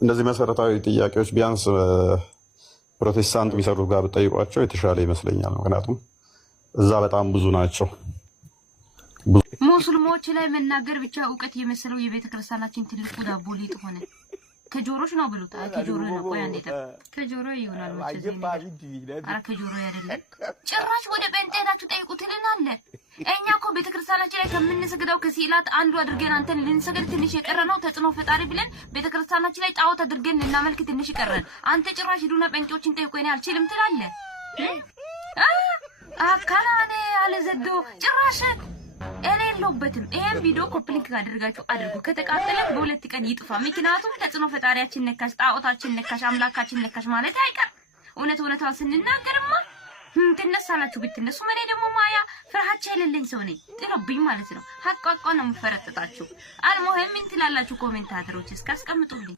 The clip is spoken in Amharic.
እንደዚህ መሰረታዊ ጥያቄዎች ቢያንስ ፕሮቴስታንት የሚሰሩት ጋር ብጠይቋቸው የተሻለ ይመስለኛል። ምክንያቱም እዛ በጣም ብዙ ናቸው። ሙስሊሞች ላይ መናገር ብቻ እውቀት የመሰለው የቤተክርስቲያናችን ትልቁ ዳቦ ሊጥ ሆነ። ከጆሮሽ ነው ብሉት። ከጆሮ ነው። ቆይ አንዴ ከጆሮ ይሆናል ማለት ነው። አረ ከጆሮ አይደለም። ጭራሽ ወደ ጴንጤናችሁ ጠይቁት ልናለ። እኛ እኮ ቤተክርስቲያናችን ላይ ከምንሰግደው ከሲላት አንዱ አድርገን አንተን ልንሰግድ ትንሽ የቀረነው ተጽዕኖ ፈጣሪ ብለን ቤተክርስቲያናችን ላይ ጣዖት አድርገን ልናመልክ ትንሽ ይቀረን። አንተ ጭራሽ ሂዱና ጴንጤዎችን ጠይቁ እኔ አልችልም ትላለ። አካናኔ አለዘዶ ጭራሽ እኔ የለሁበትም። ይሄን ቪዲዮ ኮፕሊንክ አድርጋችሁ አድርጉ። ከተቃጠለ በሁለት ቀን ይጥፋ። ምክንያቱም ተጽዕኖ ፈጣሪያችን ነካሽ፣ ጣዖታችን ነካሽ፣ አምላካችን ነካሽ ማለት አይቀር። እውነታውን ስንናገርማ ትነሳላችሁ። ብትነሱ እኔ ደግሞ ማያ ፍርሃቻ የሌለኝ ሰው ነኝ። ጥሩብኝ ማለት ነው። ሀቋቋ ነው የምፈረጥጣችሁ። አልሞህም ምን ትላላችሁ ኮሜንታተሮች? እስኪ አስቀምጡልኝ።